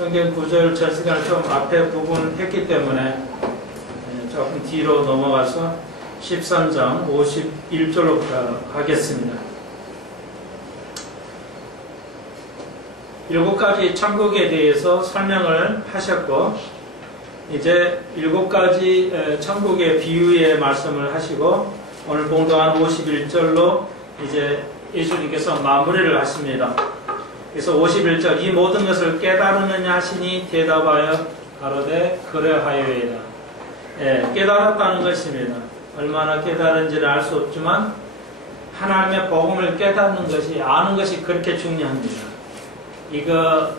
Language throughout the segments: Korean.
성경 구절 전 시간을 좀 앞에 부분 했기 때문에 조금 뒤로 넘어가서 13장 51절로 가겠습니다. 7가지 천국에 대해서 설명을 하셨고, 이제 7가지 천국의 비유의 말씀을 하시고, 오늘 봉독한 51절로 이제 예수님께서 마무리를 하십니다. 그래서 51절, 이 모든 것을 깨달았느냐 하시니 대답하여 가로되 그러하여이다. 깨달았다는 것입니다. 얼마나 깨달은지는 알 수 없지만 하나님의 복음을 깨닫는 것이, 아는 것이 그렇게 중요합니다. 이거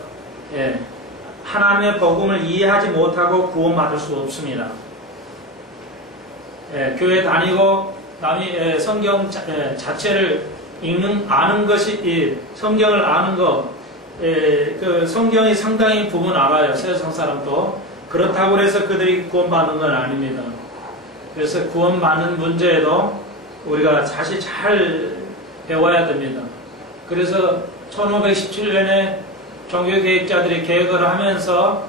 하나님의 복음을 이해하지 못하고 구원받을 수 없습니다. 교회 다니고 남이 성경 자체를 아는 것이, 성경을 아는 것, 그 성경이 상당히 부분 알아요. 세상 사람도. 그렇다고 해서 그들이 구원받는 건 아닙니다. 그래서 구원받는 문제에도 우리가 사실 잘 배워야 됩니다. 그래서 1517년에 종교개혁자들이 개혁을 하면서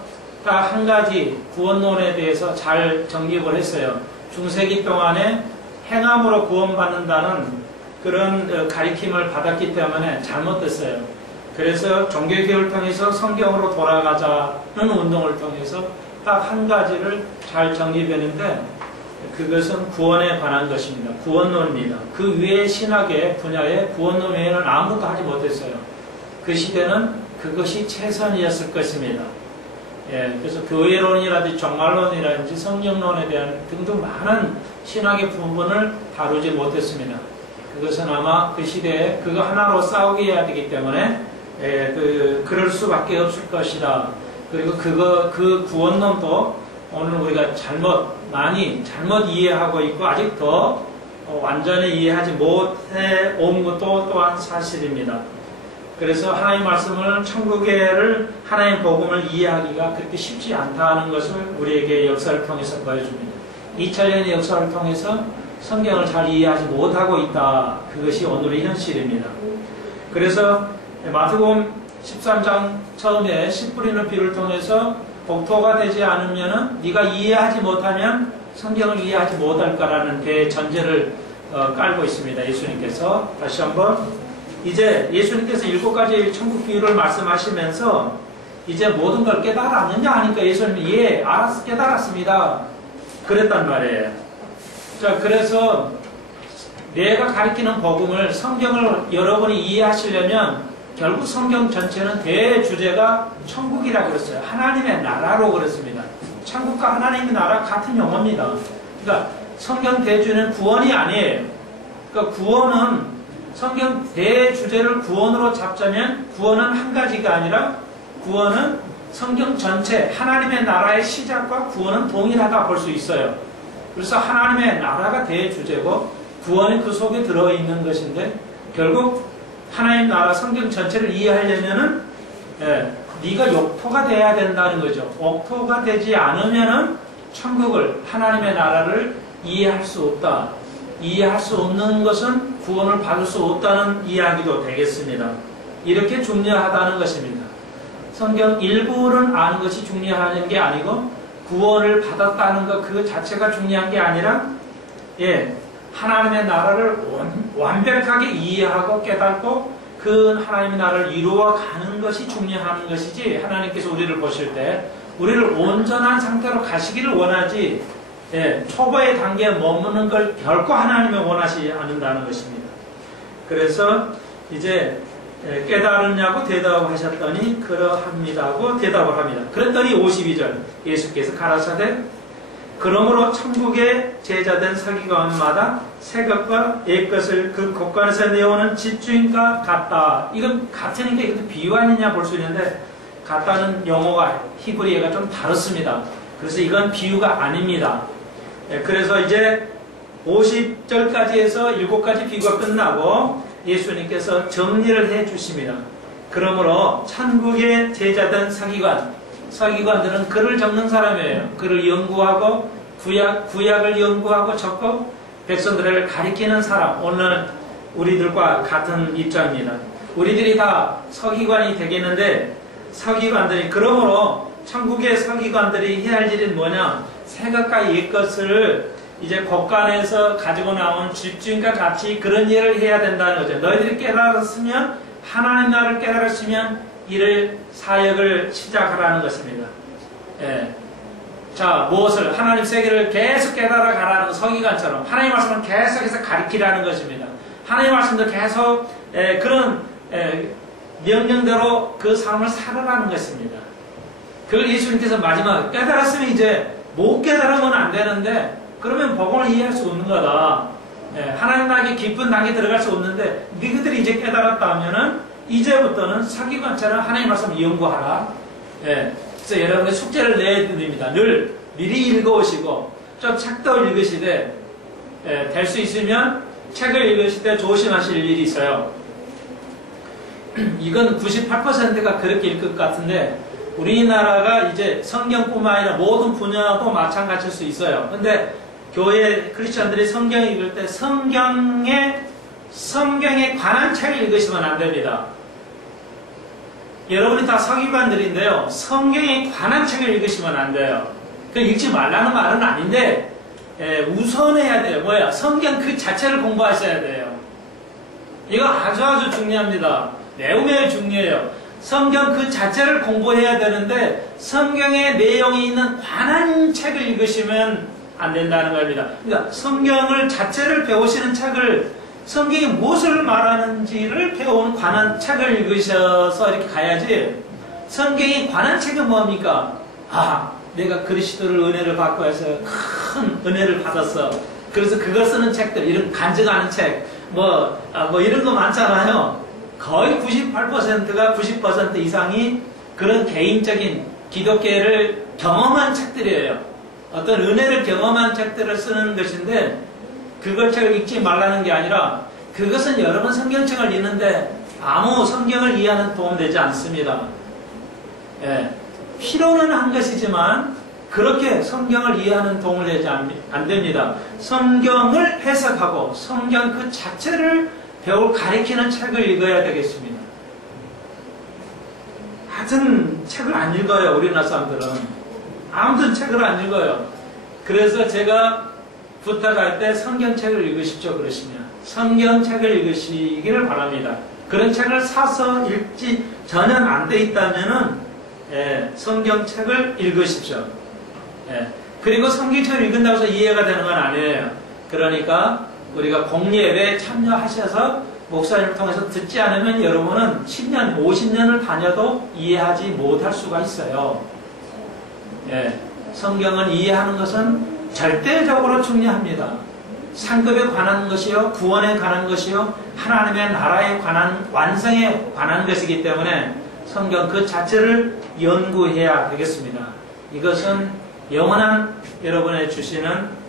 딱 한 가지 구원론에 대해서 잘 정립을 했어요. 중세기 동안에 행함으로 구원받는다는 그런 가리킴을 받았기 때문에 잘못됐어요. 그래서 종교개혁을 통해서 성경으로 돌아가자는 운동을 통해서 딱 한 가지를 잘 정립했는데, 그것은 구원에 관한 것입니다. 구원론입니다. 그 외의 신학의 분야에 구원론 외에는 아무것도 하지 못했어요. 그 시대는 그것이 최선이었을 것입니다. 그래서 교회론이라든지 종말론이라든지 성령론에 대한 등등 많은 신학의 부분을 다루지 못했습니다. 그것은 아마 그 시대에 그거 하나로 싸우게 해야 되기 때문에 그럴 수밖에 없을 것이다. 그리고 그 구원론도 오늘 우리가 많이 잘못 이해하고 있고 아직 더 완전히 이해하지 못해 온 것도 또한 사실입니다. 그래서 하나님 말씀을, 천국을, 하나님 복음을 이해하기가 그렇게 쉽지 않다는 것을 우리에게 역사를 통해서 보여줍니다. 2000년의 역사를 통해서 성경을 잘 이해하지 못하고 있다. 그것이 오늘의 현실입니다. 그래서 마태복음 13장 처음에 씨 뿌리는 비유를 통해서 복토가 되지 않으면 네가 이해하지 못하면 성경을 이해하지 못할 거라는 대전제를 깔고 있습니다. 예수님께서 다시 한번, 이제 예수님께서 7가지 천국 비유를 말씀하시면서 이제 모든 걸 깨달았느냐 하니까 예수님이 깨달았습니다. 그랬단 말이에요. 자, 그래서 내가 가리키는 복음을, 성경을 여러분이 이해하시려면 결국 성경 전체는 대주제가 천국이라고 그랬어요. 하나님의 나라로 그랬습니다. 천국과 하나님의 나라 같은 용어입니다. 그러니까 성경 대주제는 구원이 아니에요. 그러니까 구원은, 성경 대주제를 구원으로 잡자면 구원은 한 가지가 아니라 구원은 성경 전체, 하나님의 나라의 시작과 구원은 동일하다 볼 수 있어요. 그래서 하나님의 나라가 대주제고 구원이 그 속에 들어있는 것인데, 결국 하나님 나라 성경 전체를 이해하려면은 네가 욕토가 돼야 된다는 거죠. 옥토가 되지 않으면은 천국을, 하나님의 나라를 이해할 수 없다. 이해할 수 없는 것은 구원을 받을 수 없다는 이야기도 되겠습니다. 이렇게 중요하다는 것입니다. 성경 일부는 아는 것이 중요한 게 아니고 구원을 받았다는 것 그 자체가 중요한 게 아니라 하나님의 나라를 완벽하게 이해하고 깨닫고 그 하나님의 나라를 이루어가는 것이 중요한 것이지, 하나님께서 우리를 보실 때 우리를 온전한 상태로 가시기를 원하지 초보의 단계에 머무는 걸 결코 하나님이 원하지 않는다는 것입니다. 그래서 이제 깨달았냐고 대답하셨더니 그러합니다고 대답을 합니다. 그랬더니 52절 예수께서 가라사대 그러므로 천국의 제자된 서기관마다 새 것과 옛 것을 그 곳간에서 내오는 집주인과 같다. 이건 같으니까 이것도 비유 아니냐 볼 수 있는데, 같다는 용어가 히브리어가 좀 다릅니다. 그래서 이건 비유가 아닙니다. 그래서 이제 50절까지 해서 7가지 비유가 끝나고 예수님께서 정리를 해 주십니다. 그러므로 천국의 제자된 서기관들은 글을 적는 사람이에요. 글을 연구하고 구약을 연구하고 적고 백성들을 가리키는 사람. 오늘 우리들과 같은 입장입니다. 우리들이 다 서기관이 되겠는데 서기관들이, 그러므로 천국의 서기관들이 해야 할 일이 뭐냐? 새 것과 옛 것을 이제 곳간에서 가지고 나온 집주인과 같이 그런 일을 해야 된다는 거죠. 너희들이 깨달았으면, 하나님 나라를 깨달았으면 이를 사역을 시작하라는 것입니다. 예. 자, 무엇을? 하나님 세계를 계속 깨달아 가라는 서기관처럼 하나님 말씀을 계속해서 가르치라는 것입니다. 하나님 말씀도 계속 그런 명령대로 그 삶을 살아라는 것입니다. 그걸 예수님께서 마지막 깨달았으면 이제 못 깨달으면 안 되는데 그러면 복음을 이해할 수 없는 거다. 하나님 나라에 깊은 단계에 들어갈 수 없는데 너희들이 이제 깨달았다 하면은 이제부터는 서기관처럼 하나님 말씀을 연구하라. 그래서 여러분의 숙제를 내드립니다. 늘 미리 읽어오시고 좀 책도 읽으시되 될 수 있으면 책을 읽으실 때 조심하실 일이 있어요. 이건 98%가 그렇게 읽을 것 같은데 우리나라가 이제 성경뿐만 아니라 모든 분야도 마찬가지일 수 있어요. 근데 교회 크리스천들이 성경 읽을 때 성경에 관한 책을 읽으시면 안 됩니다. 여러분이 다 서기관들인데요. 성경에 관한 책을 읽으시면 안 돼요. 그 읽지 말라는 말은 아닌데 우선해야 돼요. 뭐야? 성경 그 자체를 공부하셔야 돼요. 이거 아주 중요합니다. 매우 중요해요. 성경 그 자체를 공부해야 되는데 성경의 내용이 있는 관한 책을 읽으시면 안 된다는 겁니다. 그러니까 성경을 자체를 배우시는 책을 성경이 무엇을 말하는지를 배운 관한 책을 읽으셔서 이렇게 가야지 성경이 관한 책은 뭡니까? 내가 그리스도를 은혜를 받고 해서 큰 은혜를 받았어. 그래서 그걸 쓰는 책들, 이런 간증하는 책, 이런 거 많잖아요. 거의 98%가 90% 이상이 그런 개인적인 기독교를 경험한 책들이에요. 어떤 은혜를 경험한 책들을 쓰는 것인데 그걸 책을 읽지 말라는 게 아니라 그것은 여러분 성경책을 읽는데 아무 성경을 이해하는 도움 되지 않습니다. 필요는 한 것이지만 그렇게 성경을 이해하는 도움을 되지 안 됩니다. 성경을 해석하고 성경 그 자체를 가리키는 책을 읽어야 되겠습니다. 하여튼 책을 안 읽어요. 우리나라 사람들은. 아무튼 책을 안 읽어요. 그래서 제가 부탁할 때 성경책을 읽으십시오 그러시면 성경책을 읽으시기를 바랍니다. 그런 책을 사서 읽지 전혀 안 돼 있다면은 성경책을 읽으십시오. 그리고 성경책을 읽는다고 해서 이해가 되는 건 아니에요. 그러니까 우리가 공예배에 참여하셔서 목사님을 통해서 듣지 않으면 여러분은 10년, 50년을 다녀도 이해하지 못할 수가 있어요. 성경은 이해하는 것은 절대적으로 중요합니다. 상급에 관한 것이요, 구원에 관한 것이요, 하나님의 나라에 관한, 완성에 관한 것이기 때문에 성경 그 자체를 연구해야 되겠습니다. 이것은 영원한 여러분의 주시는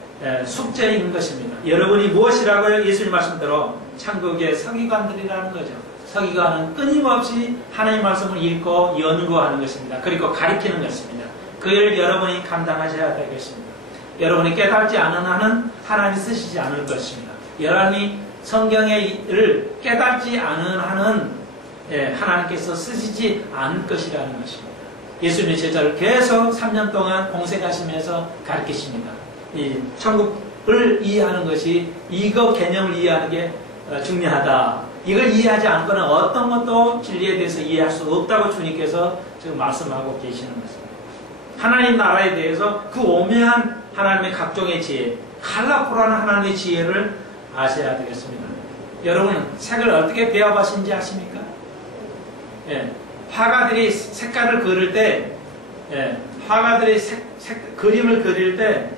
숙제인 것입니다. 여러분이 무엇이라고요? 예수님 말씀대로 천국의 서기관들이라는 거죠. 서기관은 끊임없이 하나님 말씀을 읽고 연구하는 것입니다. 그리고 가르치는 것입니다. 그 일을 여러분이 감당하셔야 되겠습니다. 여러분이 깨닫지 않은 한은 하나님이 쓰시지 않을 것입니다. 여러분이 성경의 일을 깨닫지 않은 한은 하나님께서 쓰시지 않을 것이라는 것입니다. 예수님의 제자를 계속 3년 동안 공생하시면서 가르치십니다. 이 천국을 이해하는 것이 이거 개념을 이해하는 게 중요하다. 이걸 이해하지 않고는 어떤 것도 진리에 대해서 이해할 수 없다고 주님께서 지금 말씀하고 계시는 것입니다. 하나님 나라에 대해서 그 오묘한 하나님의 각종의 지혜, 칼라포라는 하나님의 지혜를 아셔야 되겠습니다. 여러분 색을 어떻게 배워보신지 아십니까? 화가들이 색깔을 그릴 때, 화가들이 그림을 그릴 때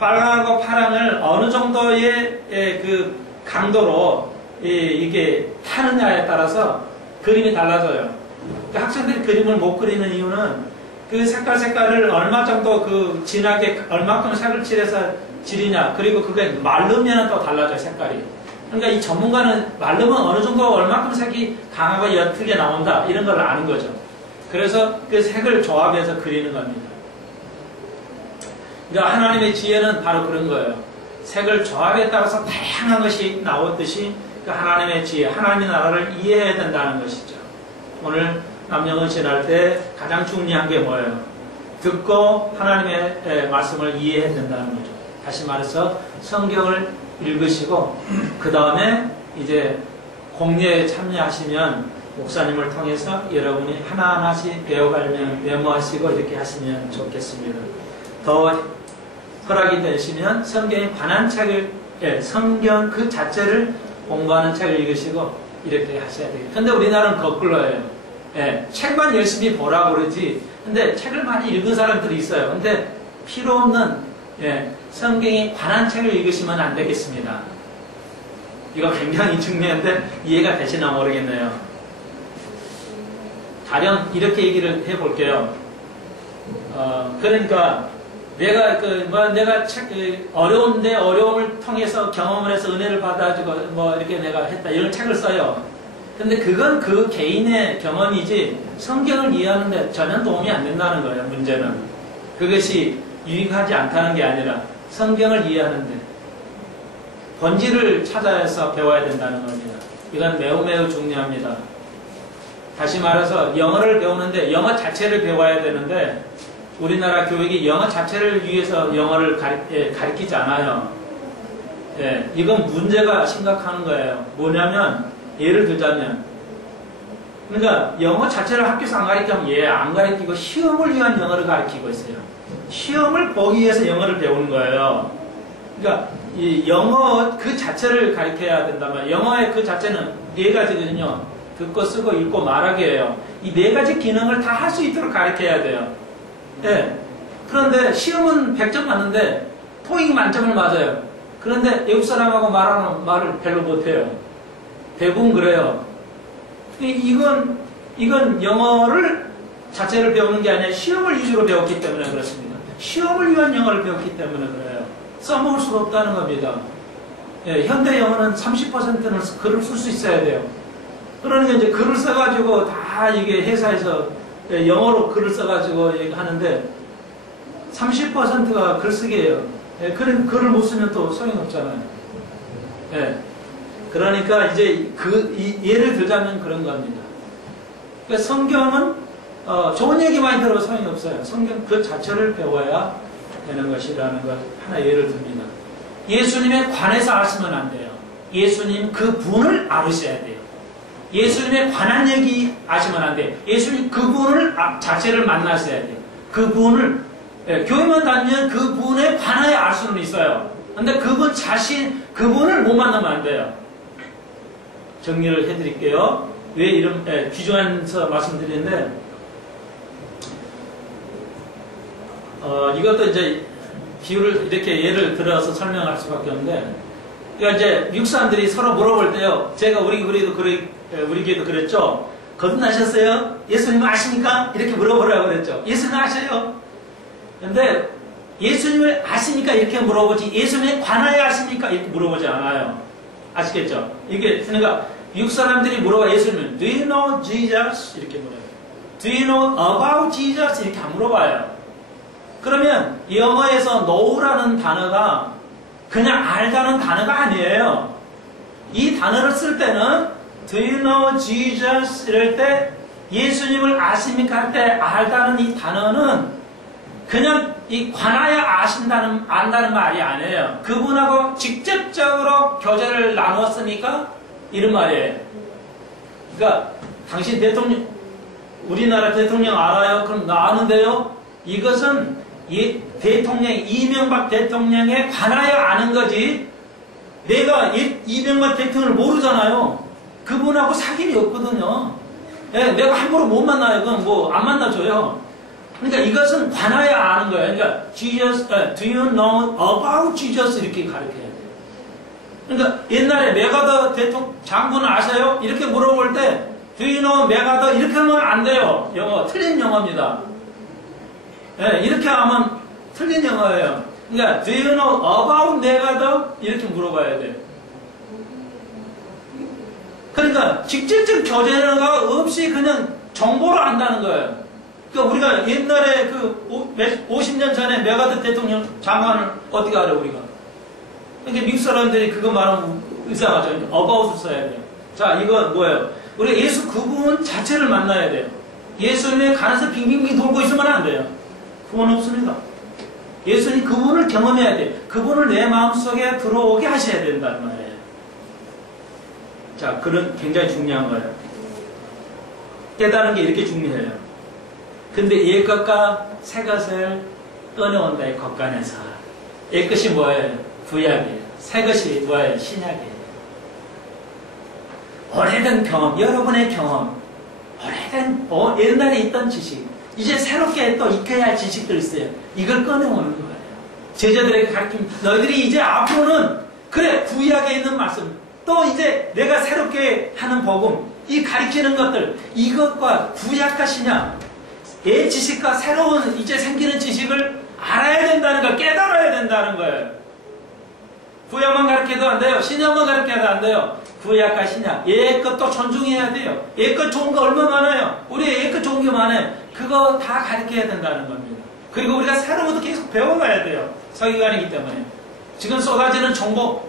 빨강하고 파랑을 어느 정도의 그 강도로 이게 타느냐에 따라서 그림이 달라져요. 그러니까 학생들이 그림을 못 그리는 이유는 그 색깔을 얼마 정도 그 진하게 얼마큼 색을 칠해서 지리냐, 그리고 그게 마르면 또 달라져요, 색깔이. 그러니까 이 전문가는 마르면 어느 정도 얼마큼 색이 강하고 옅게 나온다, 이런 걸 아는 거죠. 그래서 그 색을 조합해서 그리는 겁니다. 그러니까 하나님의 지혜는 바로 그런 거예요. 색을 조합에 따라서 다양한 것이 나오듯이 그 하나님의 지혜, 하나님의 나라를 이해해야 된다는 것이죠. 오늘 남녀 헌신할 때 가장 중요한 게 뭐예요? 듣고 하나님의 말씀을 이해해야 된다는 거죠. 다시 말해서 성경을 읽으시고 그 다음에 이제 공예에 참여하시면 목사님을 통해서 여러분이 하나하나씩 배워가려면 메모하시고 이렇게 하시면 좋겠습니다. 더 허락이 되시면 성경에 관한 책을, 성경 그 자체를 공부하는 책을 읽으시고 이렇게 하셔야 돼요. 근데 우리나라는 거꾸로예요. 책만 열심히 보라고 그러지. 근데 책을 많이 읽은 사람들이 있어요. 근데 필요 없는 성경에 관한 책을 읽으시면 안 되겠습니다. 이거 굉장히 중요한데 이해가 되시나 모르겠네요. 가령 이렇게 얘기를 해볼게요. 그러니까 내가 내가 어려운데 어려움을 통해서 경험을 해서 은혜를 받아주고 이렇게 내가 했다 이런 책을 써요. 근데 그건 그 개인의 경험이지 성경을 이해하는데 전혀 도움이 안 된다는 거예요. 문제는 그것이 유익하지 않다는 게 아니라 성경을 이해하는데 본질을 찾아서 배워야 된다는 겁니다. 이건 매우 매우 중요합니다. 다시 말해서 영어를 배우는데 영어 자체를 배워야 되는데 우리나라 교육이 영어 자체를 위해서 영어를 가르치지 않아요. 이건 문제가 심각한 거예요. 뭐냐면 예를 들자면 그러니까 영어 자체를 학교에서 안 가르치면 안 가르치고 시험을 위한 영어를 가르치고 있어요. 시험을 보기 위해서 영어를 배우는 거예요. 그러니까 이 영어 그 자체를 가르쳐야 된다면 영어의 그 자체는 네 가지거든요. 듣고 쓰고 읽고 말하기예요. 이 네 가지 기능을 다 할 수 있도록 가르쳐야 돼요. 그런데 시험은 100점 맞는데 토익 만점을 맞아요. 그런데 외국 사람하고 말하는 말을 별로 못해요. 대부분 그래요. 이건 영어를 자체를 배우는 게 아니라 시험을 위주로 배웠기 때문에 그렇습니다. 시험을 위한 영어를 배웠기 때문에 그래요. 써먹을 수가 없다는 겁니다. 현대 영어는 30%는 글을 쓸 수 있어야 돼요. 그러니까 이제 글을 써가지고 다 이게 회사에서 영어로 글을 써가지고 하는데 30%가 글쓰기예요. 그런 글을 못 쓰면 또 소용없잖아요. 그러니까 이제 예를 들자면 그런 겁니다. 그러니까 성경은 좋은 얘기만 들어도 소용이 없어요. 성경 그 자체를 배워야 되는 것이라는 것 하나 예를 듭니다. 예수님에 관해서 아시면 안 돼요. 예수님 그 분을 알으셔야 돼요. 예수님에 관한 얘기 아시면 안 돼요. 예수님 그분을 자체를 만나셔야 돼요. 그분을 교회만 다니면 그분에 관하여 알 수는 있어요. 근데 그분을 못 만나면 안 돼요. 정리를 해드릴게요. 왜 이런 귀중한서 말씀드리는데 이것도 이제 비유를 이렇게 예를 들어서 설명할 수밖에 없는데 그러니까 이제 미국 사람들이 서로 물어볼 때요. 제가 우리 교회도 그랬죠. 거듭나셨어요? 예수님 아십니까? 이렇게 물어보라고 그랬죠. 예수님 아셔요? 근데 예수님을 아십니까? 이렇게 물어보지 예수님에 관하여 아십니까? 이렇게 물어보지 않아요. 아시겠죠? 이게 그러니까 미국 사람들이 물어봐 예수님은 Do you know Jesus? 이렇게 물어요. Do you know about Jesus? 이렇게 안 물어봐요. 그러면 영어에서 know라는 단어가 그냥 알다는 단어가 아니에요. 이 단어를 쓸 때는 Do you know Jesus? 이럴 때 예수님을 아십니까? 할 때 알다는 이 단어는 그냥 이 관하여 안다는 말이 아니에요. 그분하고 직접적으로 교제를 나눴으니까 이런 말이에요. 그러니까 당신 대통령 우리나라 대통령 알아요? 그럼 나 아는데요? 이것은 이명박 대통령에 관하여 아는 거지 내가 이명박 대통령을 모르잖아요. 그분하고 사귈이 없거든요. 내가 함부로 못 만나요. 그건 뭐 안 만나줘요. 그러니까 이것은 관하여 아는 거예요. 그러니까 Jesus, do you know about Jesus? 이렇게 가르쳐야 돼요. 그러니까 옛날에 메가더 장군을 아세요? 이렇게 물어볼 때 Do you know 메가더? 이렇게 하면 안 돼요. 영어 틀린 영어입니다. 이렇게 하면 틀린 영어예요. 그러니까 Do you know about 메가더? 이렇게 물어봐야 돼요. 그러니까 직접적 교제가 없이 그냥 정보를 안다는 거예요. 그러니까 우리가 옛날에 50년 전에 메가더 대통령 장관을 어떻게 알아요, 우리가? 그러니까 미국 사람들이 그거 말하면 이상하죠. 그러니까 about을 써야 돼요. 자, 이건 뭐예요? 우리가 예수 그분 자체를 만나야 돼요. 예수님의 간에서 빙빙빙 돌고 있으면 안 돼요. 그건 없습니다. 예수님 그분을 경험해야 돼. 그분을 내 마음속에 들어오게 하셔야 된다는 말이에요. 자, 그런 굉장히 중요한 거예요. 깨달은 게 이렇게 중요해요. 근데 옛것과 새것을 꺼내온다, 이 것간에서. 옛것이 뭐예요? 구약이에요. 새것이 뭐예요? 신약이에요. 오래된 경험, 여러분의 경험, 오래된, 옛날에 있던 지식, 이제 새롭게 또 익혀야 할 지식들 있어요. 이걸 꺼내오는 거예요. 제자들에게 가르치면, 너희들이 이제 앞으로는, 그래, 구약에 있는 말씀, 또 이제 내가 새롭게 하는 복음, 이 가르치는 것들, 이것과 구약과 신약, 옛 지식과 새로운 이제 생기는 지식을 알아야 된다는 걸 깨달아야 된다는 거예요. 구약만 가르쳐도 안 돼요. 신약만 가르쳐도 안 돼요. 구약과 신약, 옛 것도 존중해야 돼요. 옛 것 좋은 거 얼마 많아요. 우리 옛 것 좋은 게 많아요. 그거 다 가르쳐야 된다는 겁니다. 그리고 우리가 새로운 것도 계속 배워가야 돼요. 서기관이기 때문에. 지금 쏟아지는 정보,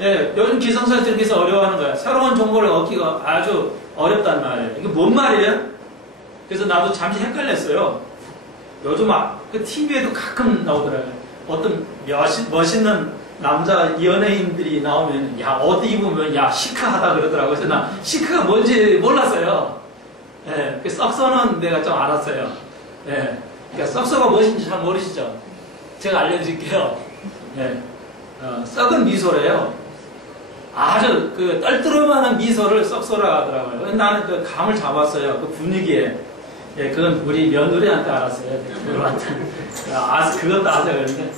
예, 요즘 기성세대들께서 어려워하는 거예요. 새로운 정보를 얻기가 아주 어렵단 말이에요. 이게 뭔 말이에요? 그래서 나도 잠시 헷갈렸어요. 요즘 그 TV에도 가끔 나오더라고요. 어떤 멋있는 남자 연예인들이 나오면, 야, 옷 입으면, 야, 시크하다 그러더라고요. 그래서 나 시크가 뭔지 몰랐어요. 예, 그 썩소는 내가 좀 알았어요. 예, 그러니까 썩소가 무엇인지 잘 모르시죠? 제가 알려드릴게요. 예, 썩은 미소래요. 아주 그 떨떠름하는 미소를 썩소라고 하더라고요. 나는 그 감을 잡았어요. 그 분위기에. 예, 그건 우리 며느리한테 알았어요. 그것도 아세요. 그런데.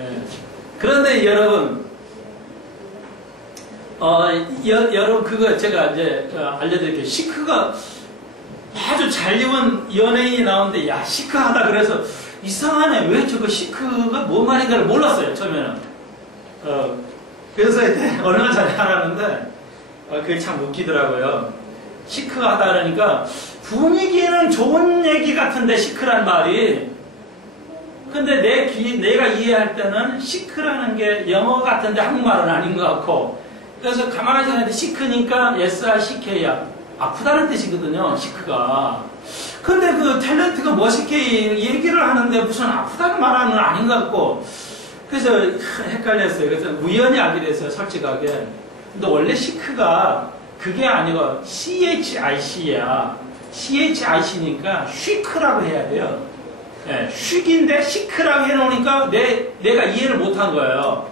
예. 그런데 여러분, 여러분, 그거 제가 이제 알려드릴게요. 시크가 아주 잘 입은 연예인이 나오는데, 야, 시크하다 그래서 이상하네. 왜 저거 시크가 뭔 말인가를 몰랐어요, 처음에는. 그래서 이제 얼마 전에 알았는데, 그게 참 웃기더라고요. 시크하다 그러니까, 분위기는 좋은 얘기 같은데, 시크란 말이. 근데 내가 이해할 때는 시크라는 게 영어 같은데 한국말은 아닌 것 같고, 그래서 가만히 생각했는데 시크니까 SRCK야. 아프다는 뜻이거든요, 시크가. 근데 그 탤런트가 멋있게 얘기를 하는데 무슨 아프다는 말은 아닌 것 같고, 그래서 헷갈렸어요. 그래서 우연히 알게 됐어요, 솔직하게. 근데 원래 시크가 그게 아니고 CHIC야. CHIC니까 쉬크라고 해야 돼요. 네, 쉬기인데 시크라고 해놓으니까 내가 이해를 못한 거예요.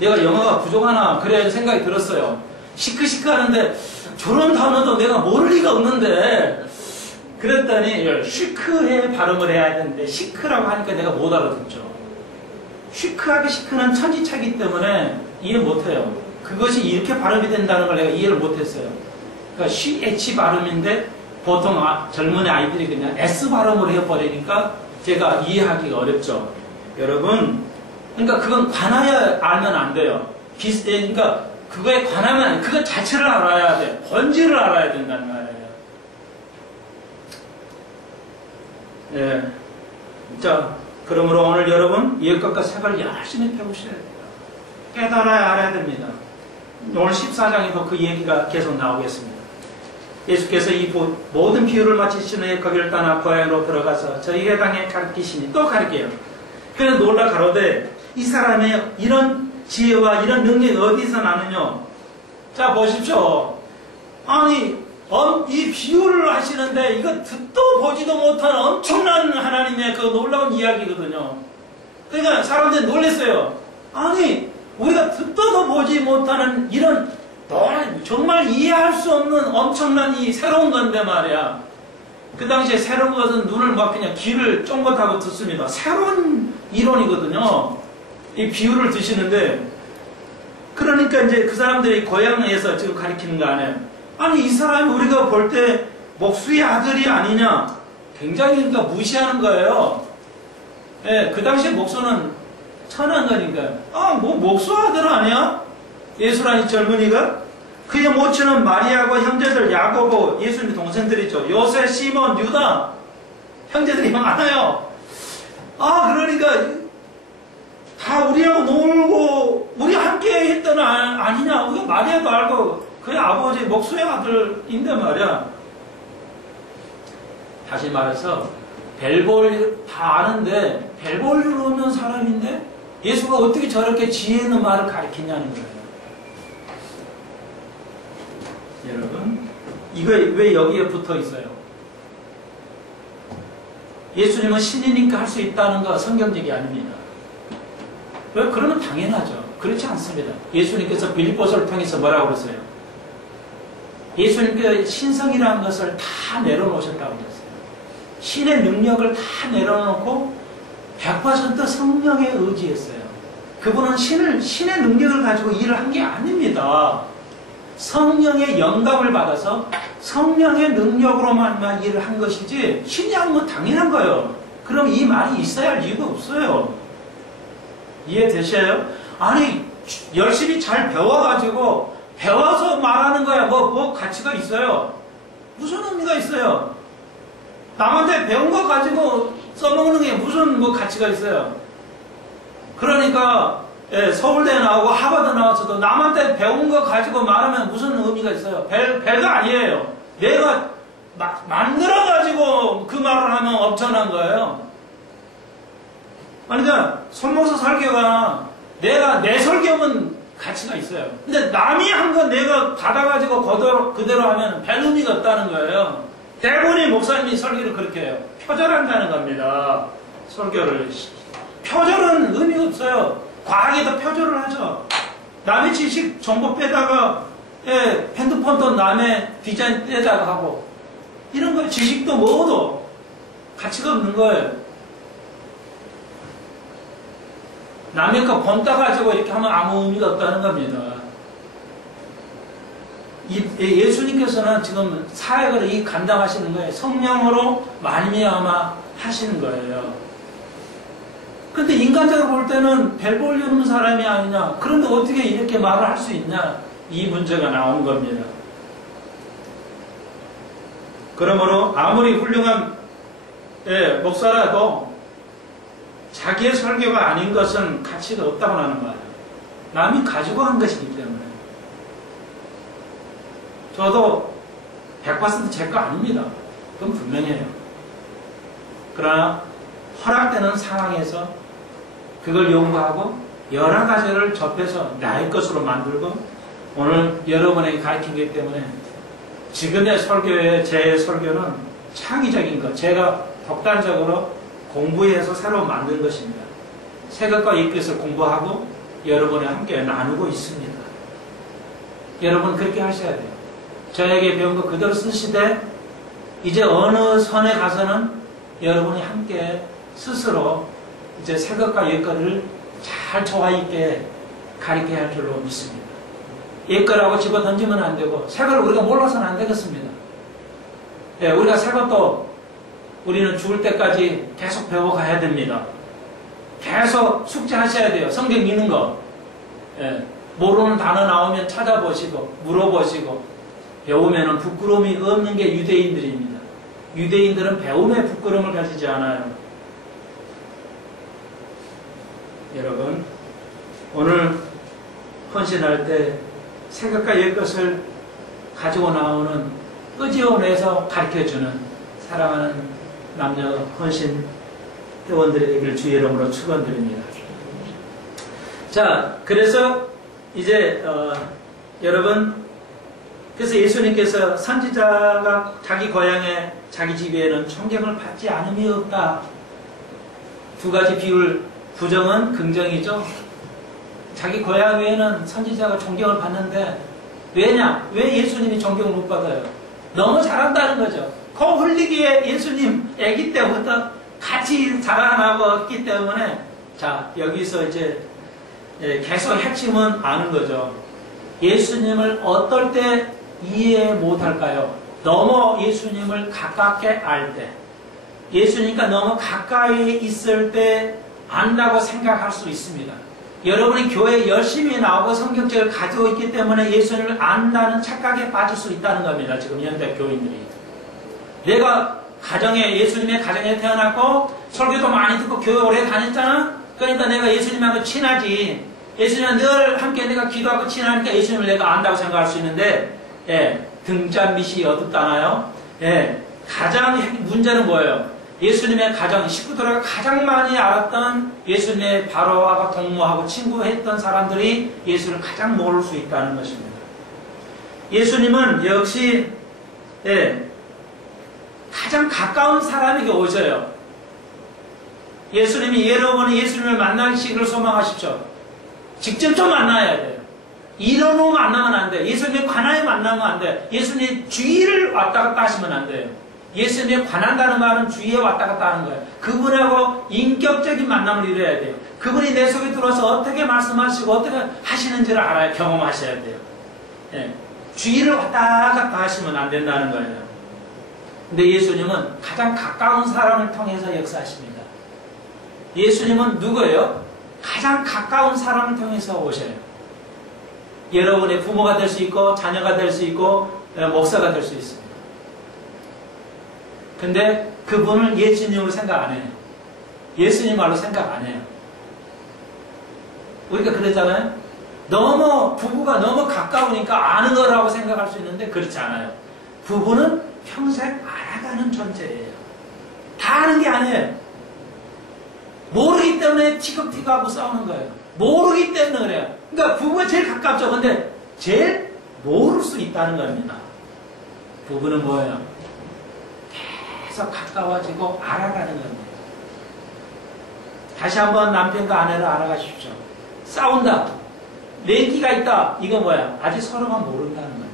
내가 영어가 부족하나 그래 생각이 들었어요. 시크시크 하는데 저런 단어도 내가 모를 리가 없는데, 그랬더니 쉬크에 발음을 해야 되는데 시크라고 하니까 내가 못 알아듣죠. 쉬크하게 시크는 천지차기 때문에 이해 못해요. 그것이 이렇게 발음이 된다는 걸 내가 이해를 못했어요. 그러니까 CH 발음인데 보통 젊은 아이들이 그냥 S 발음으로 해버리니까 제가 이해하기가 어렵죠. 여러분, 그러니까 그건 관하여 알면 안 돼요. 그러니까 그거에 관하면 그거 자체를 알아야 돼. 본질을 알아야 된다는 말이에요. 예. 자, 그러므로 오늘 여러분 옛것과 새걸 열심히 배우셔야 돼요. 깨달아야 알아야 됩니다. 오늘 14장에도 그 얘기가 계속 나오겠습니다. 예수께서 이 모든 비유를 마치시는 거기를 떠나 고향으로 들어가서 저희에 당해 가르치시니 또 가르쳐요. 그래서 놀라 가로되 이 사람의 이런 지혜와 이런 능력이 어디서 나느냐. 자 보십시오. 아니 이 비유를 하시는데 이거 듣도 보지도 못한 엄청난 하나님의 그 놀라운 이야기거든요. 그러니까 사람들이 놀랐어요. 아니 우리가 듣도 보지 못하는 이런 정말 이해할 수 없는 엄청난 이 새로운 건데 말이야. 그 당시에 새로운 것은 눈을 막 그냥 귀를 쫑긋하고 듣습니다. 새로운 이론이거든요. 이 비유를 드시는데, 그러니까 이제 그 사람들이 고향에서 지금 가리키는 거 아니에요. 아니 이 사람이 우리가 볼 때 목수의 아들이 아니냐. 굉장히 그러니까 무시하는 거예요. 예, 그 당시에 목수는 천한 거니까. 뭐 목수 아들 아니야? 예수라는 젊은이가? 그의 모친은 마리아고 형제들 야고보, 예수님의 동생들이죠. 요새, 시몬, 유다. 형제들이 많아요. 그러니까 다 우리하고 놀고 우리 함께 했던 아니냐. 우리가 마리아도 알고 그의 아버지 목수의 아들인데 말이야. 다시 말해서 벨볼류 다 아는데 벨볼류 없는 사람인데 예수가 어떻게 저렇게 지혜 있는 말을 가르치냐는 거예요. 여러분, 이거 왜 여기에 붙어 있어요? 예수님은 신이니까 할 수 있다는 거 성경적이 아닙니다. 왜? 그러면 당연하죠. 그렇지 않습니다. 예수님께서 빌립보서를 통해서 뭐라고 그랬어요? 예수님께서 신성이라는 것을 다 내려놓으셨다고 그랬어요. 신의 능력을 다 내려놓고 100% 성령에 의지했어요. 그분은 신의 능력을 가지고 일을 한 게 아닙니다. 성령의 영감을 받아서 성령의 능력으로만 일을 한 것이지 신이 한 건 당연한 거예요. 그럼 이 말이 있어야 할 이유가 없어요. 이해되셔요? 아니 열심히 잘 배워가지고 배워서 말하는 거야 뭐 가치가 있어요? 무슨 의미가 있어요? 남한테 배운 거 가지고 써먹는 게 무슨 가치가 있어요? 그러니까 서울대 나오고 하버드 나왔어도 남한테 배운 거 가지고 말하면 무슨 의미가 있어요? 배가 아니에요. 내가 만들어가지고 그 말을 하면 엄청난 거예요. 그러니까 손목서 설교가 내 설교면 가치가 있어요. 근데 남이 한 거 내가 받아가지고 그대로 하면 별 의미가 없다는 거예요. 대부분의 목사님이 설교를 그렇게 해요. 표절한다는 겁니다. 설교를. 표절은 의미가 없어요. 과학에도 표절을 하죠. 남의 지식 정보 빼다가 핸드폰도 남의 디자인 빼다가 하고 이런 거 지식도 뭐도 가치가 없는 거예요. 남의 거 본따 가지고 이렇게 하면 아무 의미가 없다는 겁니다. 예수님께서는 지금 사역을 감당하시는 거예요. 성령으로 말미암아 하시는 거예요. 근데 인간적으로 볼 때는 벨볼류 없는 사람이 아니냐. 그런데 어떻게 이렇게 말을 할 수 있냐. 이 문제가 나온 겁니다. 그러므로 아무리 훌륭한 목사라도 자기의 설교가 아닌 것은 가치가 없다고 하는 거예요. 남이 가지고 한 것이기 때문에. 저도 100% 제 거 아닙니다. 그건 분명해요. 그러나 허락되는 상황에서 그걸 연구하고 여러 가지를 접해서 나의 것으로 만들고 오늘 여러분에게 가르치기 때문에 지금의 설교의 제 설교는 창의적인 것, 제가 독단적으로 공부해서 새로 만든 것입니다. 새것과 이것을 공부하고 여러분과 함께 나누고 있습니다. 여러분 그렇게 하셔야 돼요. 저에게 배운 거 그대로 쓰시되 이제 어느 선에 가서는 여러분이 함께 스스로 이제 새것과 옛것을 잘 조화 있게 가르쳐야 할 줄로 믿습니다. 옛거라고 집어 던지면 안 되고 새걸 우리가 몰라서는 안 되겠습니다. 우리가 새것도 우리는 죽을 때까지 계속 배워가야 됩니다. 계속 숙제하셔야 돼요. 성경 읽는 거. 모르는 단어 나오면 찾아보시고 물어보시고 배우면 부끄러움이 없는 게 유대인들입니다. 유대인들은 배움에 부끄러움을 가지지 않아요. 여러분 오늘 헌신할 때 새것과 옛것을 가지고 나오는 끄지어내서 가르쳐주는 사랑하는 남녀 헌신 회원들에게 주의 이름으로 축원드립니다. 자, 그래서 이제 여러분 그래서 예수님께서 선지자가 자기 고향에 자기 집에는 존경을 받지 않음이 없다. 두 가지 비율 부정은 긍정이죠. 자기 고향 외에는 선지자가 존경을 받는데 왜냐? 왜 예수님이 존경을 못 받아요? 너무 잘한다는 거죠. 코 흘리기에 예수님 아기 때부터 같이 자라나고 때문에 자 여기서 이제 계속 핵심은 아는 거죠. 예수님을 어떨 때 이해 못할까요? 너무 예수님을 가깝게 알 때 예수님과 너무 가까이 있을 때 안다고 생각할 수 있습니다. 여러분이 교회에 열심히 나오고 성경책을 가지고 있기 때문에 예수님을 안다는 착각에 빠질 수 있다는 겁니다. 지금 현대 교인들이. 내가 예수님의 가정에 태어났고 설교도 많이 듣고 교회 오래 다녔잖아. 그러니까 내가 예수님하고 친하지. 예수님과 늘 함께 내가 기도하고 친하니까 예수님을 내가 안다고 생각할 수 있는데 등잔 밑이 어둡다나요? 가장 문제는 뭐예요? 예수님의 가정, 식구들을 가장 많이 알았던 예수님의 바로와 동무하고 친구했던 사람들이 예수를 가장 모를 수 있다는 것입니다. 예수님은 역시 가장 가까운 사람에게 오셔요. 예수님이 여러분이 예수님을 만나시기를 소망하십시오. 직접 좀 만나야 돼요. 이러고 만나면 안 돼요. 예수님의 관하에 만나면 안 돼요. 예수님의 주위를 왔다 갔다 하시면 안 돼요. 예수님에 관한다는 말은 주위에 왔다 갔다 하는 거예요. 그분하고 인격적인 만남을 이뤄야 돼요. 그분이 내 속에 들어와서 어떻게 말씀하시고 어떻게 하시는지를 알아야 경험하셔야 돼요. 예. 주위를 왔다 갔다 하시면 안 된다는 거예요. 근데 예수님은 가장 가까운 사람을 통해서 역사하십니다. 예수님은 누구예요? 가장 가까운 사람을 통해서 오셔요. 여러분의 부모가 될 수 있고 자녀가 될 수 있고 목사가 될 수 있습니다. 근데 그분을 예수님으로 생각 안 해요. 예수님 말로 생각 안 해요. 우리가 그러잖아요. 부부가 너무 가까우니까 아는 거라고 생각할 수 있는데 그렇지 않아요. 부부는 평생 알아가는 존재예요. 다 아는 게 아니에요. 모르기 때문에 티격태격하고 싸우는 거예요. 모르기 때문에 그래요. 그러니까 부부가 제일 가깝죠. 근데 제일 모를 수 있다는 겁니다. 부부는 뭐예요? 계속 가까워지고 알아가는 겁니다. 다시 한번 남편과 아내를 알아가십시오. 싸운다. 내기가 있다. 이거 뭐야? 아직 서로가 모른다는 겁니다.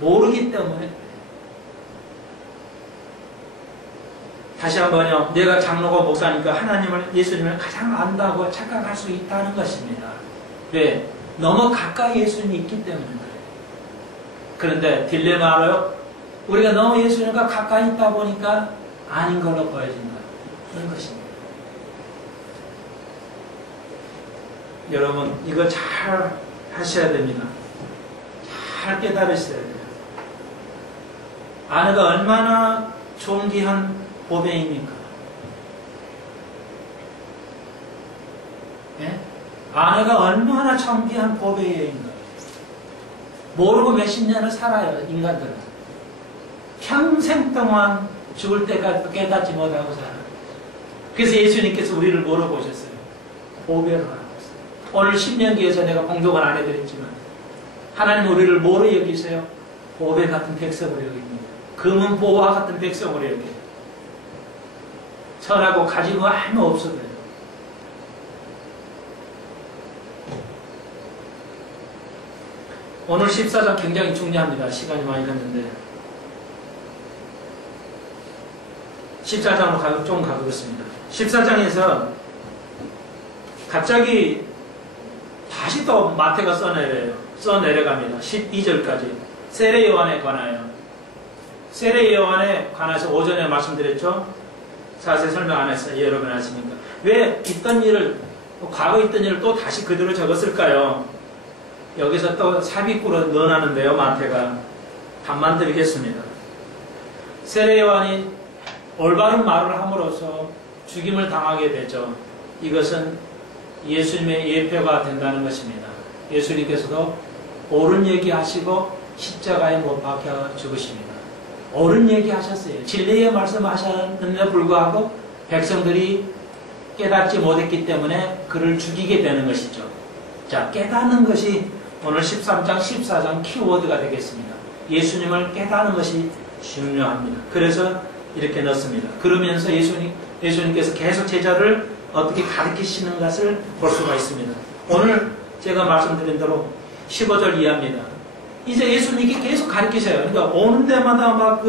모르기 때문에. 다시 한번요. 내가 장로고 목사니까 하나님을, 예수님을 가장 안다고 착각할 수 있다는 것입니다. 왜? 너무 가까이 예수님이 있기 때문에 그래요. 그런데 딜레마 알아요? 우리가 너무 예수님과 가까이 있다 보니까 아닌 걸로 보여진다. 그런 것입니다. 여러분, 이거 잘 하셔야 됩니다. 잘 깨달으셔야 돼요. 아내가 얼마나 존귀한 보배입니까? 예? 아내가 얼마나 존귀한 보배인가? 모르고 몇십 년을 살아요, 인간들은. 평생 동안 죽을 때까지 깨닫지 못하고 살아요. 그래서 예수님께서 우리를 물어보셨어요. 보배를 하고 있어요. 오늘 신명기에서 내가 공독을 안 해드렸지만 하나님 우리를 뭐로 여기세요? 보배 같은 백성으로 여깁니다. 금은 보화 같은 백성으로 여겨요. 선하고 가지고 아무 없어도요. 오늘 14장 굉장히 중요합니다. 시간이 많이 갔는데 14장으로 좀 가보겠습니다. 14장에서 갑자기 다시 또 마태가 써내려갑니다. 12절까지 세례 요한에 관하여. 세례 요한에 관해서 오전에 말씀드렸죠. 자세히 설명 안 했어요. 여러분 아십니까? 왜 있던 일을, 과거 있던 일을 또 다시 그대로 적었을까요? 여기서 또 삽입구로 넣어놨는데요. 마태가 답만 드리겠습니다. 세례 요한이 올바른 말을 함으로써 죽임을 당하게 되죠. 이것은 예수님의 예표가 된다는 것입니다. 예수님께서도 옳은 얘기하시고 십자가에 못 박혀 죽으십니다. 옳은 얘기하셨어요. 진리의 말씀하셨는데 불구하고 백성들이 깨닫지 못했기 때문에 그를 죽이게 되는 것이죠. 자, 깨닫는 것이 오늘 13장, 14장 키워드가 되겠습니다. 예수님을 깨닫는 것이 중요합니다. 그래서 이렇게 넣습니다. 그러면서 예수님께서 계속 제자를 어떻게 가르치시는 것을 볼 수가 있습니다. 오늘 제가 말씀드린 대로 15절 이하입니다. 이제 예수님이 계속 가르치셔요. 그러니까 오는 데마다 막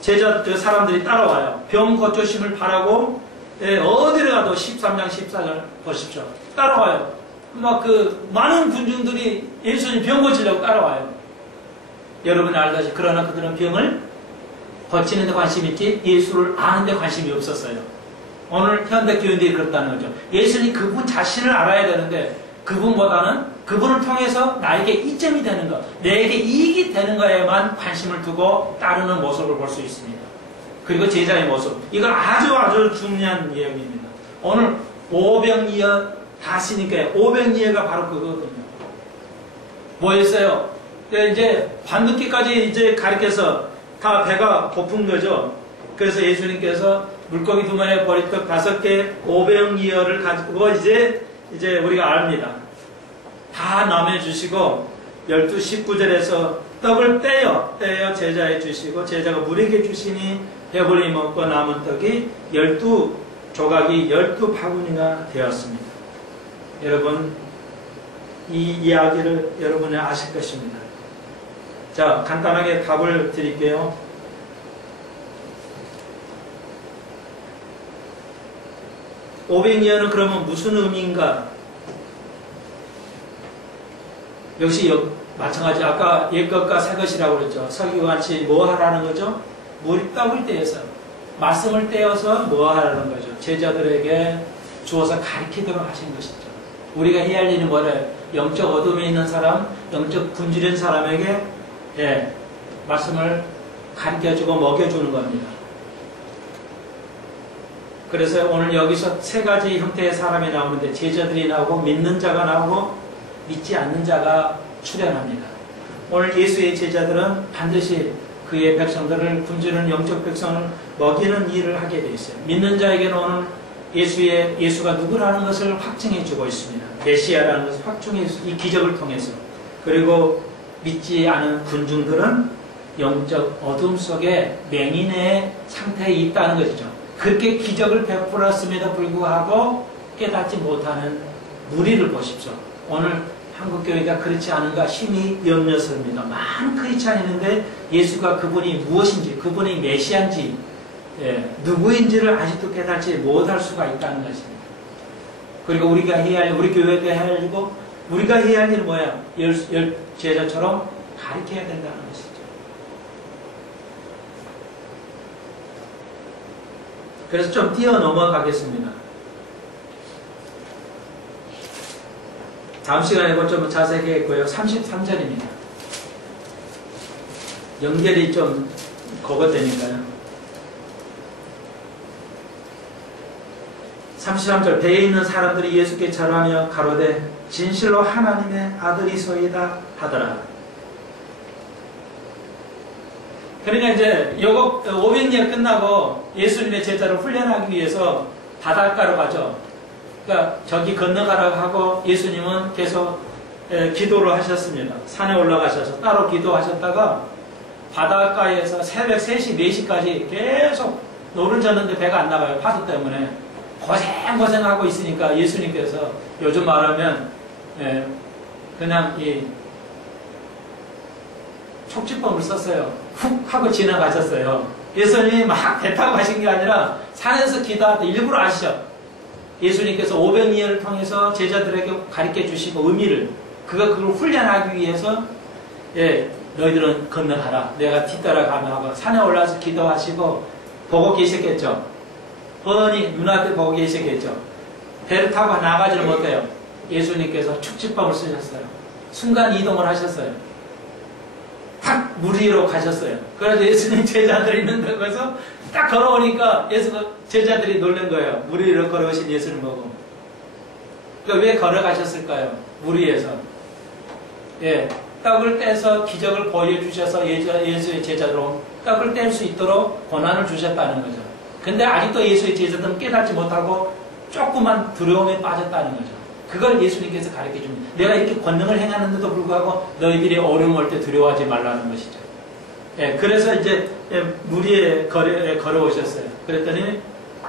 제자 사람들이 따라와요. 병 고쳐심을 바라고 어디를 가도 13장 14절 보십시오. 따라와요. 막 많은 군중들이 예수님 병 고치려고 따라와요. 여러분이 알다시피 그러나 그들은 병을 고치는 데 관심이 있지 예수를 아는 데 관심이 없었어요. 오늘 현대 교인들이 그렇다는 거죠. 예수님 그분 자신을 알아야 되는데 그분보다는 그분을 통해서 나에게 이점이 되는 것, 내게 이익이 되는 것에만 관심을 두고 따르는 모습을 볼 수 있습니다. 그리고 제자의 모습. 이건 아주 중요한 이야기입니다. 오늘 오병이어 다시니까 오병이어가 바로 그거거든요. 뭐였어요? 이제 밤늦게까지 이제 가르쳐서 다 배가 고픈 거죠. 그래서 예수님께서 물고기 2마리에 보리떡 5개 500이어를 가지고 이제 우리가 압니다. 다 나눠주시고 19에서 떡을 떼어 제자에 주시고 제자가 무리에게 주시니 배불리 먹고 남은 떡이 12조각이 12바구니가 되었습니다. 여러분 이 이야기를 여러분이 아실 것입니다. 자, 간단하게 답을 드릴게요. (500년은) 그러면 무슨 의미인가? 역시 마찬가지 아까 옛것과 새것이라고 그랬죠. 설교같이 뭐 하라는 거죠? 떡을 떼어서 말씀을 떼어서 뭐 하라는 거죠? 제자들에게 주어서 가르치도록 하신 것이죠. 우리가 해야 할 일은 뭐래? 영적 어둠에 있는 사람, 영적 굶주린 사람에게 말씀을 가르쳐주고 먹여주는 겁니다. 그래서 오늘 여기서 3가지 형태의 사람이 나오는데 제자들이 나오고 믿는 자가 나오고 믿지 않는 자가 출현합니다. 오늘 예수의 제자들은 반드시 그의 백성들을 굶주리는 영적 백성을 먹이는 일을 하게 되어 있어요. 믿는 자에게는 오늘 예수가 누구라는 것을 확증해 주고 있습니다. 메시아라는 것을 확증해 이 기적을 통해서. 그리고 믿지 않은 군중들은 영적 어둠 속에 맹인의 상태에 있다는 것이죠. 그렇게 기적을 베풀었음에도 불구하고 깨닫지 못하는 무리를 보십시오. 오늘 한국교회가 그렇지 않은가 심히 염려스럽니다. 많은 크리스찬이 있는데 예수가 그분이 무엇인지, 그분이 메시아인지, 누구인지를 아직도 깨닫지 못할 수가 있다는 것입니다. 그리고 우리가 해야 할, 우리 교회가 해야 할 일이고, 우리가 해야 할 일은 뭐야? 제자처럼 가르쳐야 된다는 것이죠. 그래서 좀 뛰어넘어가겠습니다. 다음 시간에 좀 자세하게 했고요. 33절입니다. 연결이 좀 거것되니까요. 33절 배에 있는 사람들이 예수께 절하며 가로되 진실로 하나님의 아들이소이다 하더라. 그러니까 이제 요거 500년 끝나고 예수님의 제자를 훈련하기 위해서 바닷가로 가죠. 그러니까 저기 건너가라고 하고 예수님은 계속 기도를 하셨습니다. 산에 올라가셔서 따로 기도하셨다가 바닷가에서 새벽 3시, 4시까지 계속 노를 젓는데 배가 안 나가요. 파도 때문에. 고생하고 있으니까 예수님께서 요즘 말하면 그냥 이 촉지법을 썼어요. 훅 하고 지나가셨어요. 예수님이 막 배 타고 가신 게 아니라 산에서 기도할 때 일부러 아시죠? 예수님께서 500년을 통해서 제자들에게 가르쳐 주시고 의미를 그걸 훈련하기 위해서 너희들은 건너가라. 내가 뒤따라가면 하고 산에 올라서 기도하시고 보고 계셨겠죠. 뻔히 눈앞에 보고 계셨겠죠. 배를 타고 나가지를 못해요. 예수님께서 축지법을 쓰셨어요. 순간 이동을 하셨어요. 탁 물 위로 가셨어요. 그래서 예수님 제자들이 있는 데서 딱 걸어오니까 제자들이 놀란 거예요. 물 위로 걸어오신 예수를 보고. 그러니까 왜 걸어가셨을까요? 물 위에서. 떡을 떼서 기적을 보여주셔서 예수의 제자로 떡을 뗄 수 있도록 권한을 주셨다는 거죠. 근데 아직도 예수의 제자들은 깨닫지 못하고 조그만 두려움에 빠졌다는 거죠. 그걸 예수님께서 가르쳐 줍니다. 내가 이렇게 권능을 행하는데도 불구하고 너희들이 어려움 올 때 두려워하지 말라는 것이죠. 그래서 이제 물 위에 걸어오셨어요. 그랬더니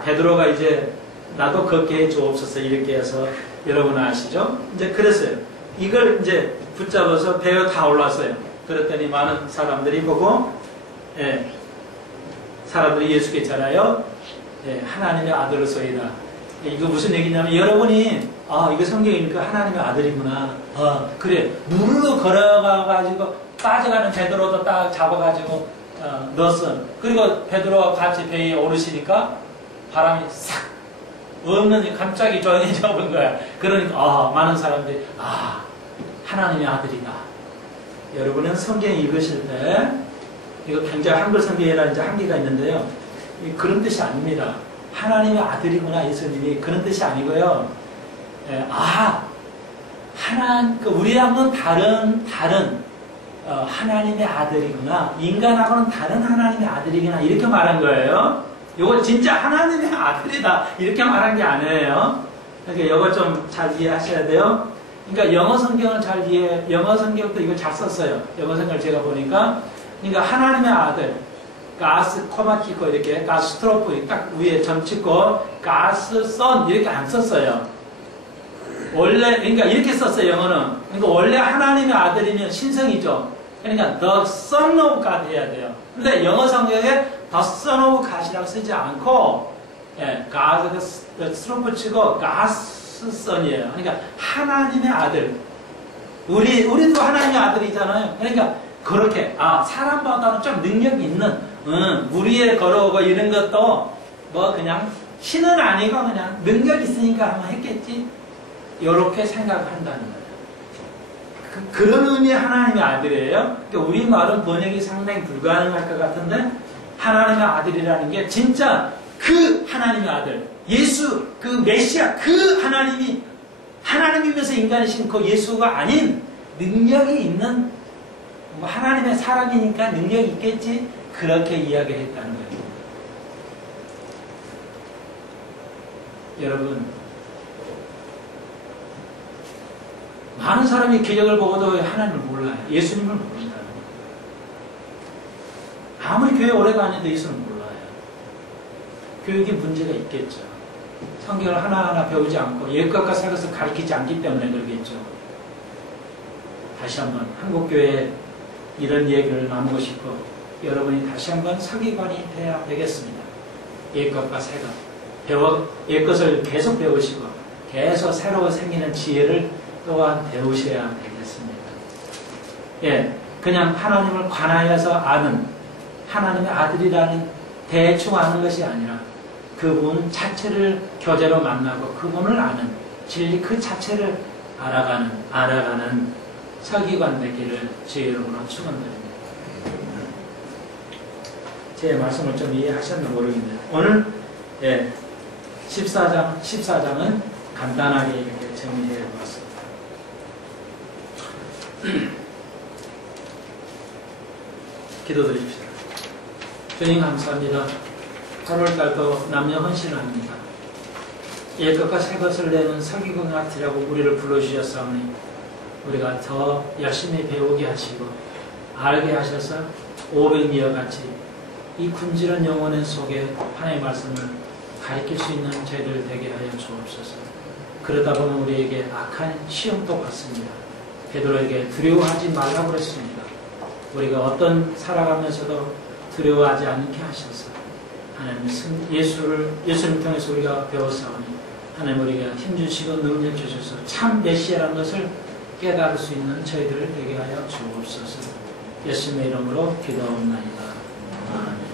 베드로가 이제 나도 걷게 해 주옵소서 이렇게 해서 여러분 아시죠? 이제 그랬어요. 이걸 이제 붙잡아서 배에 다 올랐어요. 그랬더니 많은 사람들이 보고 사람들이 예수께 절하여 하나님의 아들로서이다. 이거 무슨 얘기냐면 여러분이 이거 성경이니까 하나님의 아들이구나. 그래 물로 걸어가가지고 빠져가는 베드로도 딱 잡아가지고 넣었어. 그리고 베드로와 같이 배에 오르시니까 바람이 싹 없는 갑자기 조용해져 본 거야. 그러니까 많은 사람들이 하나님의 아들이다. 여러분은 성경 읽으실 때 이거 굉장히 한글 성경이라 이제 한계가 있는데요. 그런 뜻이 아닙니다. 하나님의 아들이구나 예수님이 그런 뜻이 아니고요. 우리랑은 다른 하나님의 아들이구나. 인간하고는 다른 하나님의 아들이구나. 이렇게 말한 거예요. 이거 진짜 하나님의 아들이다. 이렇게 말한 게 아니에요. 그러니까 이거 좀 잘 이해하셔야 돼요. 그러니까 영어 성경을 영어 성경도 이거 잘 썼어요. 영어 성경을 제가 보니까. 그러니까 하나님의 아들. 가스 코마 찍고 이렇게 가스 스트로프 딱 위에 점 찍고 가스 선 이렇게 안 썼어요. 원래 그러니까 이렇게 썼어요. 영어는. 그러니까 원래 하나님의 아들이면 신성이죠. 그러니까 the son of God 해야 돼요. 근데 영어 성경에 the son of God이라고 쓰지 않고 가스 스트로프 치고 가스 선이에요. 그러니까 하나님의 아들. 우리도 하나님의 아들이잖아요. 그러니까 그렇게 사람보다는 좀 능력 있는 물 위에 걸어오고 이런 것도 뭐 그냥 신은 아니고 그냥 능력 있으니까 한번 했겠지. 이렇게 생각한다는 거예요. 그런 의미의 하나님의 아들이에요. 그러니까 우리말은 번역이 상당히 불가능할 것 같은데 하나님의 아들이라는 게 진짜 그 하나님의 아들, 예수, 그 메시아, 그 하나님이 하나님이면서 인간이신 그 예수가 아닌 능력이 있는 하나님의 사람이니까 능력이 있겠지. 그렇게 이야기했다는 거예요. 여러분, 많은 사람이 기적을 보고도 하나님을 몰라요. 예수님을 모른다는 거예요. 아무리 교회 오래 다녀도 예수님을 몰라요. 교육에 문제가 있겠죠. 성경을 하나하나 배우지 않고 옛것과 새 것을 가르치지 않기 때문에 그러겠죠. 다시 한번 한국교회에 이런 얘기를 나누고 싶고 여러분이 다시 한번 서기관이 돼야 되겠습니다. 옛것과 새것 옛것을 계속 배우시고 계속 새로 생기는 지혜를 또한 배우셔야 되겠습니다. 그냥 하나님을 관하여서 아는 하나님의 아들이라는 대충 아는 것이 아니라 그분 자체를 교제로 만나고 그분을 아는 진리 그 자체를 알아가는 서기관 되기를 주의 이름으로 축원드립니다. 제 말씀을 좀 이해하셨나 모르겠네요. 오늘 14장은 간단하게 이렇게 정리해 보았습니다. 기도드립시다. 주님 감사합니다. 8월달도 남녀 헌신합니다. 옛것과 새것을 내는 서기관 같으라고 우리를 불러주셨사오니 우리가 더 열심히 배우게 하시고 알게 하셔서 500리와 같이 이 군지런 영혼의 속에 하나님의 말씀을 가르칠 수 있는 저희들 되게 하여 주옵소서. 그러다 보면 우리에게 악한 시험도 받습니다. 베드로에게 두려워하지 말라고 그랬습니다. 우리가 어떤 살아가면서도 두려워하지 않게 하셔서 하나님 예수를 통해서 우리가 배웠사오니 하나님 우리가 힘주시고 능력 주셔서 참 메시아라는 것을 깨달을 수 있는 저희들을 되게 하여 주옵소서. 예수님의 이름으로 기도하옵나이다. 아멘.